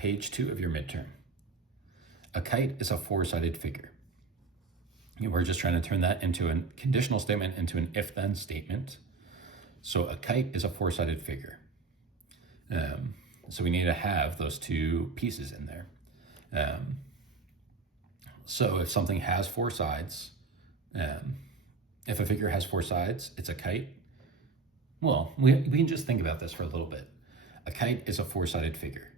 Page 2 of your midterm. A kite is a four-sided figure. We're just trying to turn that into a conditional statement into an if-then statement. So a kite is a four-sided figure. So we need to have those two pieces in there. So if something has four sides, if a figure has four sides, it's a kite. Well, we can just think about this for a little bit. A kite is a four-sided figure.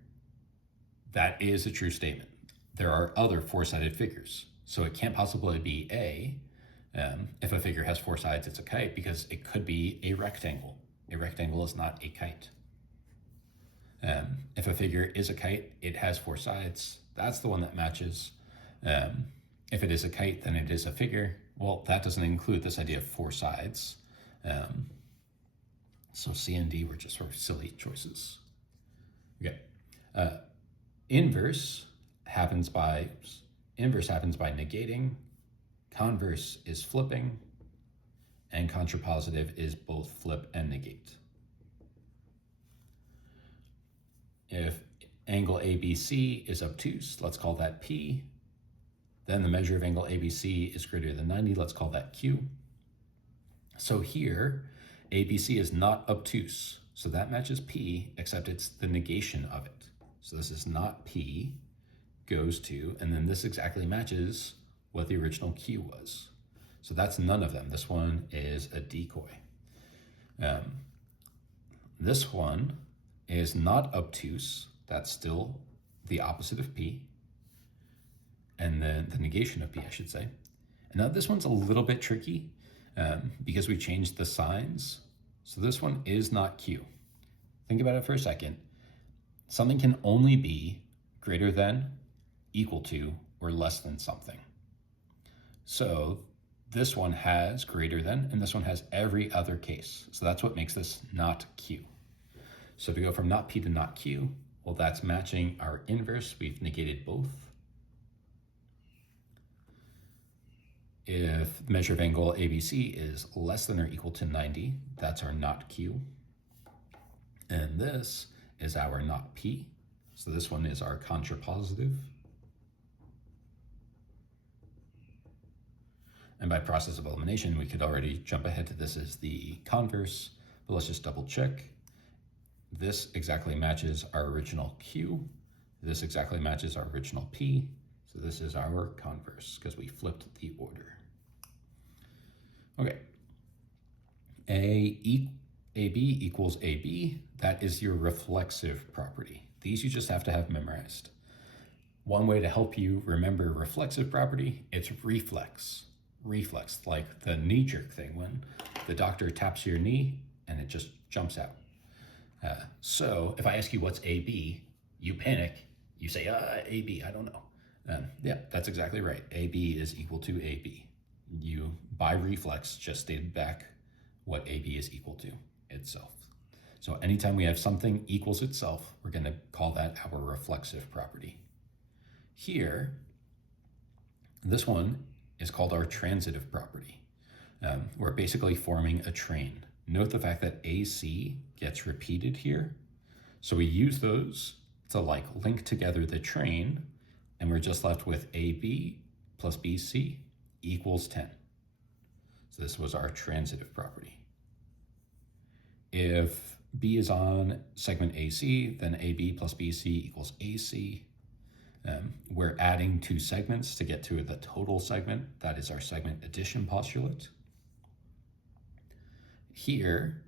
That is a true statement. There are other four-sided figures. So it can't possibly be A. If a figure has four sides, it's a kite, because it could be a rectangle. A rectangle is not a kite. If a figure is a kite, it has four sides. That's the one that matches. If it is a kite, then it is a figure. Well, that doesn't include this idea of four sides. So C and D were just sort of silly choices. Okay. Inverse happens by negating. Converse is flipping. And contrapositive is both flip and negate. If angle ABC is obtuse, let's call that P. Then the measure of angle ABC is greater than 90, let's call that Q. So here, ABC is not obtuse, so that matches P, except it's the negation of it. So this is not P, goes to, and then this exactly matches what the original Q was. So that's none of them. This one is a decoy. This one is not obtuse. That's still the opposite of P. And then the negation of P, I should say. And now this one's a little bit tricky because we changed the signs. So this one is not Q. Think about it for a second. Something can only be greater than, equal to, or less than something. So this one has greater than, and this one has every other case. So that's what makes this not Q. So to go from not P to not Q, well, that's matching our inverse. We've negated both. If the measure of angle ABC is less than or equal to 90, that's our not Q. And this is our not P. So this one is our contrapositive. And by process of elimination, we could already jump ahead to this as the converse, but let's just double check. This exactly matches our original Q. This exactly matches our original P. So this is our converse because we flipped the order. Okay. AB equals AB. That is your reflexive property. These you just have to have memorized. One way to help you remember reflexive property, it's reflex. Reflex, like the knee jerk thing when the doctor taps your knee and it just jumps out. So if I ask you what's AB, you panic. You say, AB, I don't know. Yeah, that's exactly right. AB is equal to AB. You, by reflex, just stated back what AB is equal to itself. So anytime we have something equals itself, we're going to call that our reflexive property. Here, this one is called our transitive property. We're basically forming a train. Note the fact that AC gets repeated here. So we use those to link together the train, and we're just left with AB plus BC equals 10. So this was our transitive property. If B is on segment AC, then AB plus BC equals AC. We're adding two segments to get to the total segment. That is our segment addition postulate. Here,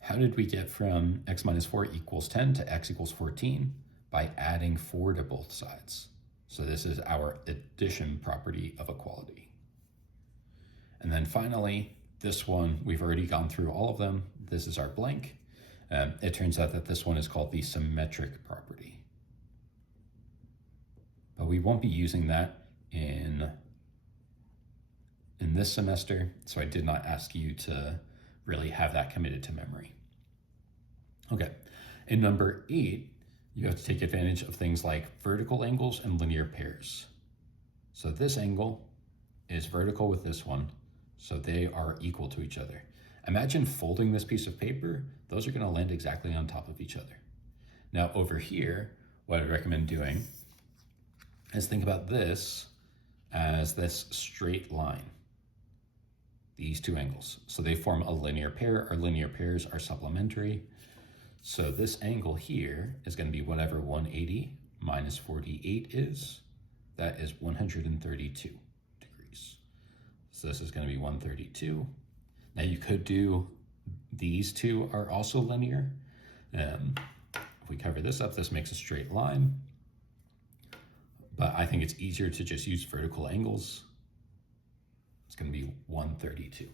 how did we get from x minus 4 equals 10 to x equals 14? By adding 4 to both sides. So this is our addition property of equality. And then finally, this one, we've already gone through all of them. This is our blank. It turns out that this one is called the symmetric property. But we won't be using that in this semester, so I did not ask you to really have that committed to memory. Okay, in number 8, you have to take advantage of things like vertical angles and linear pairs. So this angle is vertical with this one, so they are equal to each other. Imagine folding this piece of paper. Those are going to land exactly on top of each other. Now over here, what I'd recommend doing is think about this as this straight line, these two angles. So they form a linear pair. Our linear pairs are supplementary. So this angle here is going to be whatever 180 minus 48 is. That is 132 degrees. So this is going to be 132. Now you could do, these two are also linear. If we cover this up, this makes a straight line. But I think it's easier to just use vertical angles. It's going to be 132.